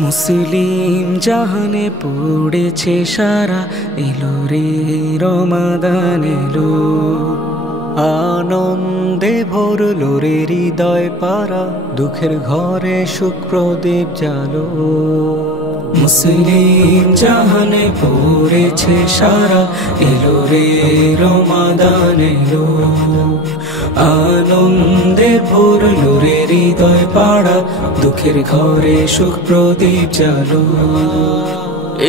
মুসলিম জাহানে পড়েছে সারা, এলো রে রমাদান এলো। আনন্দে ভরলো রে হৃদয় পারা, দুঃখের ঘরে সুখ প্রদীপ জালো। মুসলিম জাহানে পড়েছে সারা, এলো রে রমাদান এলো। আনন্দে ভরলো রে হৃদয় পাড়া, দুঃখের ঘরে সুখ প্রদীপ জালো।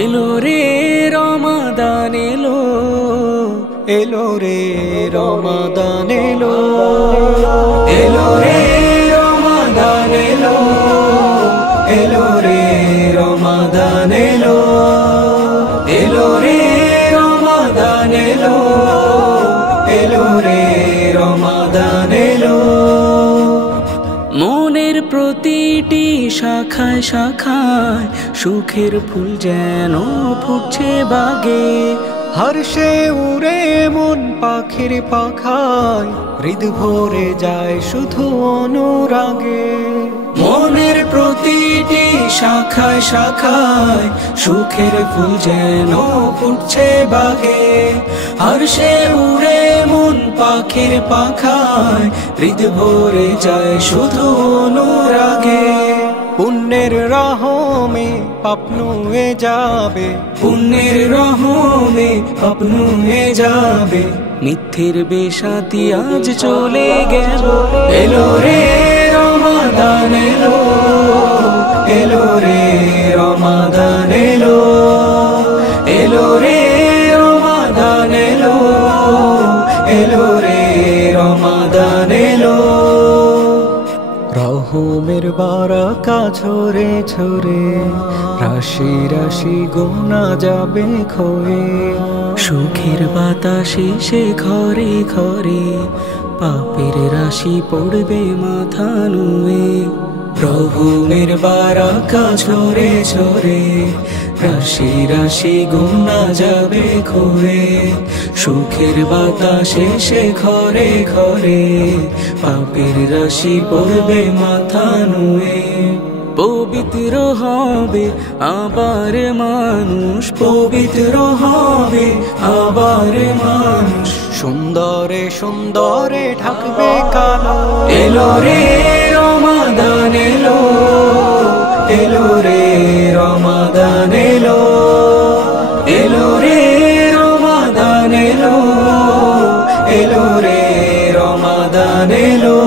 এলো রে রমাদান এলো, এলো রে রমাদান এলো। এলো রে রমাদান এলো, এলো রে রমাদান এলো। এলো রে রমাদান এলো, এলো রে রমাদান এলো। মনের প্রতিটি শাখায় শাখায় সুখের ফুল যেন ফুটছে বাগে। হর্ষে উড়ে মন পাখির পাখায়, হৃদ ভরে যায় শুধু অনুরাগে। মনের প্রতিটি শাখায় শাখায় সুখের ফুল যেন ফুটছে বাগে। হর্ষে উড়ে মন পাখির পাখায়, হৃদ ভরে যায় শুধু অনুরাগে। পুণ্যের রহমে পাপ নুয়ে যাবে, পুণ্যের রহমে পাপ নুয়ে যাবে। মিথ্যের বেশাতি আজ চলে গেল। এলো রে রমাদান এলো, এলো রে রমাদান এলো। এলো রে রমাদান এলো, এলো রে রমাদান এলো। রহমের বারাকা ঝরে ঝরে, রাশি রাশি গোনা যাবে ক্ষয়ে। সুখের বাতাসে সে ঘরে ঘরে, পাপের রাশি পড়বে মাথা নুয়ে। রহমের বারাকা ঝরে ঝরে, রাশি রাশি গোনা যাবে ক্ষয়ে। সুখের বাতাসে সে ঘরে ঘরে, পাপের রাশি পড়বে মাথা নুয়ে। পবিত্র হবে আবার মানুষ, পবিত্র হবে আবার মানুষ। সুন্দরে সুন্দরে ঢাকবে কালো। এলো রে রমাদান এলো, এলো রে রমাদান এলো। এলো রে রমাদান এলো, এলো রে রমাদান এলো।